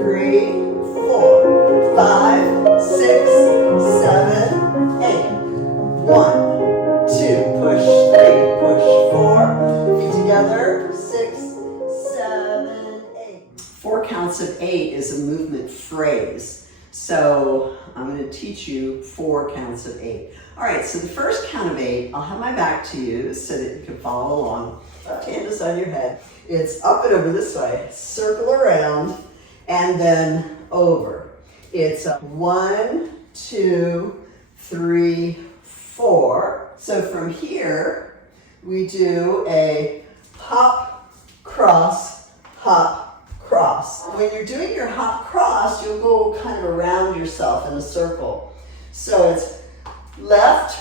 3, 4, 5, 6, 7, 8. 1, 2, push 3, push 4, feet together, 6, 7, 8. 4 counts of 8 is a movement phrase. So I'm going to teach you 4 counts of 8. All right, so the first count of 8, I'll have my back to you so that you can follow along. Left hand is on your head. It's up and over this way. Circle around and then over. It's 1, 2, 3, 4. So from here, we do a hop, cross, hop, cross. When you're doing your hop, cross, you'll go kind of around yourself in a circle. So it's left,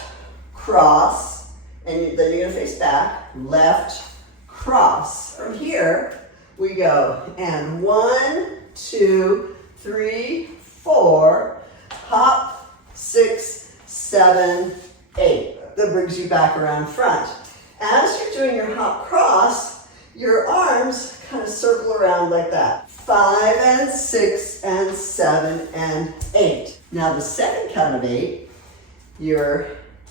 cross, and then you're gonna face back, left, cross. From here, we go, and 1, 2, 3, 4, hop, 6, 7, 8. That brings you back around front. As you're doing your hop cross, your arms kind of circle around like that. 5 and 6 and 7 and 8. Now the second count of 8, you're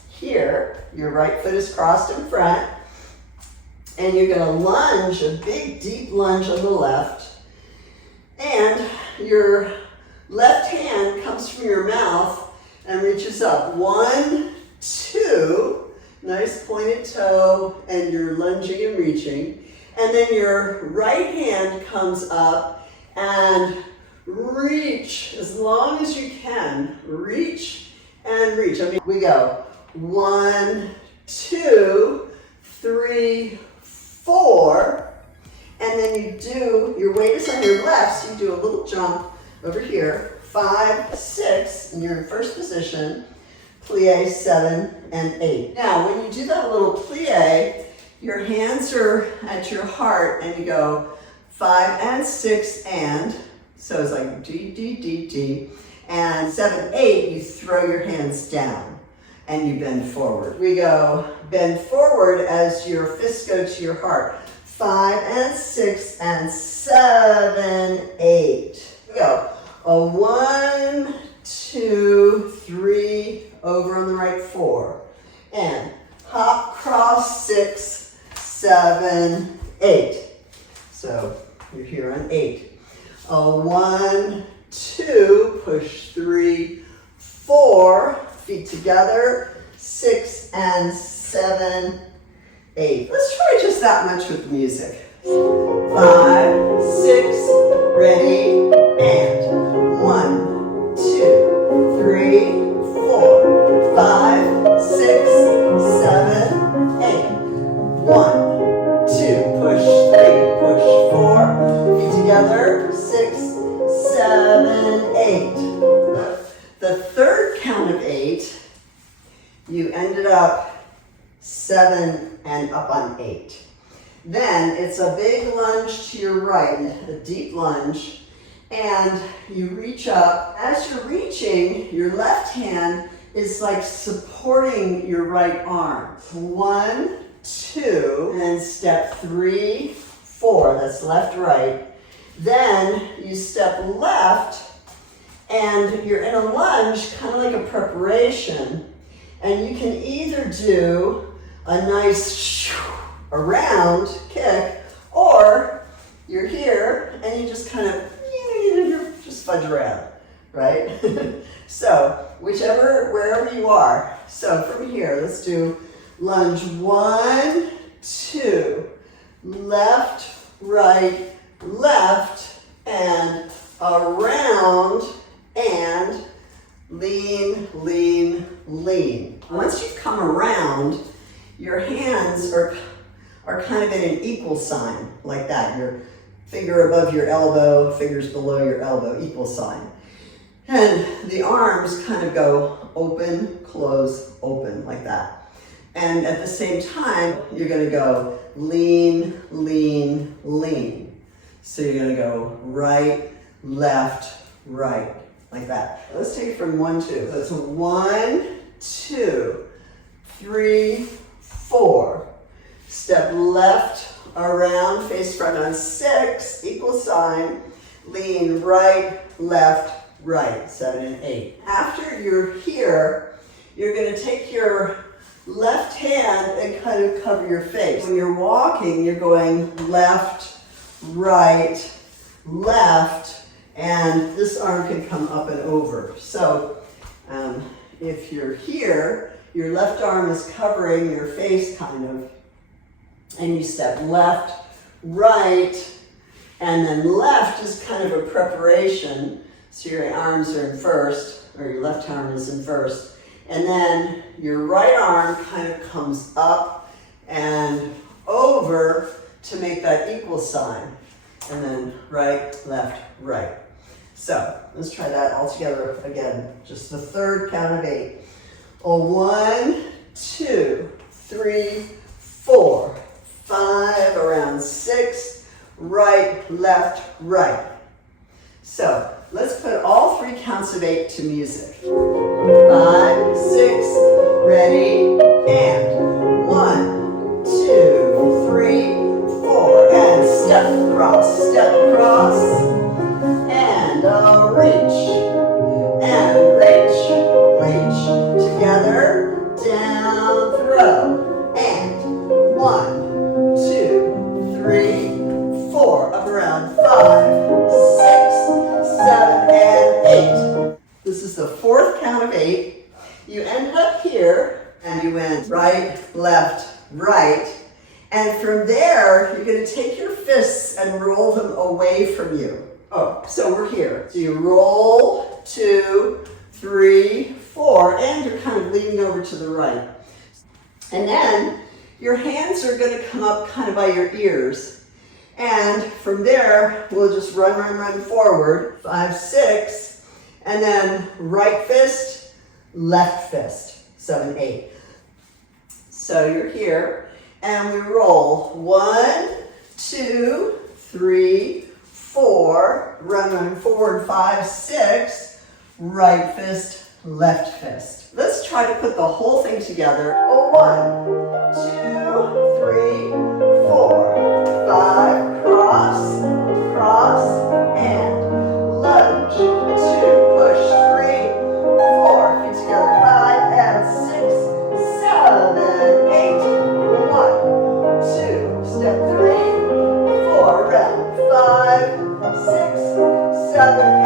here, your right foot is crossed in front, and you're going to lunge, a big deep lunge on the left, and your left hand comes from your mouth and reaches up. 1, 2, nice pointed toe, and you're lunging and reaching. And then your right hand comes up and reach as long as you can. Reach and reach. I mean, we go 1, 2, 3, 4. And then you do, your weight is on your left, so you do a little jump over here. 5, 6, and you're in first position. Plie, 7, and 8. Now, when you do that little plie, your hands are at your heart, and you go 5 and 6 and, so it's like D, D, D, D, and 7, 8, you throw your hands down, and you bend forward. We go bend forward as your fists go to your heart. 5 and 6 and 7, 8. We go. A 1, 2, 3, over on the right 4. And hop, cross, 6, 7, 8. So you're here on 8. A 1, 2, push 3, 4, feet together, 6 and 7, 8. Let's try just that much with the music. 5, 6, ready, and 1, 2, 3, 4, 5, 6, 7, 8. 1, 2, push 3, push 4, feet together, 6, 7, 8. The third count of 8, you ended up 7 and up on 8. Then it's a big lunge to your right, a deep lunge, and you reach up. As you're reaching, your left hand is like supporting your right arm. 1, 2, and then step 3, 4, that's left, right. Then you step left, and you're in a lunge, kind of like a preparation, and you can either do a nice around kick, or you're here and you just kind of just fudge around, right? So whichever, wherever you are. So from here, let's do lunge 1, 2, left, right, left, and around, and lean, lean, lean. Once you've come around, your hands are kind of in an equal sign, like that. Your finger above your elbow, fingers below your elbow, equal sign. And the arms kind of go open, close, open, like that. And at the same time, you're gonna go lean, lean, lean. So you're gonna go right, left, right, like that. Let's take it from 1, 2. So it's 1, 2, 3, 4. Step left, around, face front on 6, equal sign. lean right, left, right, 7 and 8. After you're here, you're going to take your left hand and kind of cover your face. When you're walking, you're going left, right, left, and this arm can come up and over. So if you're here, your left arm is covering your face kind of, and you step left, right, and then left is kind of a preparation. So your arms are in first, or your left arm is in first. And then your right arm kind of comes up and over to make that equal sign. And then right, left, right. So let's try that all together again. Just the third count of 8. 1, 2, 3, 4, 5, around 6, right, left, right. So let's put all 3 counts of 8 to music. 5, 6, ready, and 1, 2, 3, 4, and step across, and a reach, together, down, throw, and 1, 2, 3, 4, up around 5, 6, 7, and 8. This is the 4th count of 8. You ended up here, and you went right, left, right, and from there, you're going to take your fists and roll them away from you. Oh, so we're here. So you roll, 2, 3, 4, and you're kind of leaning over to the right. And then your hands are going to come up kind of by your ears. And from there, we'll just run forward. 5, 6, and then right fist, left fist. 7, 8. So you're here, and we roll. 1, 2, 3, 4, run forward, 5, 6, right fist, left fist. Let's try to put the whole thing together. 1, 2, 3, 4, 5, cross, and lunge, 2, push, 3, 4, feet together, 5, and 6, 7, 8, 1, 2, step 3, 4, round, 5, 6, 7,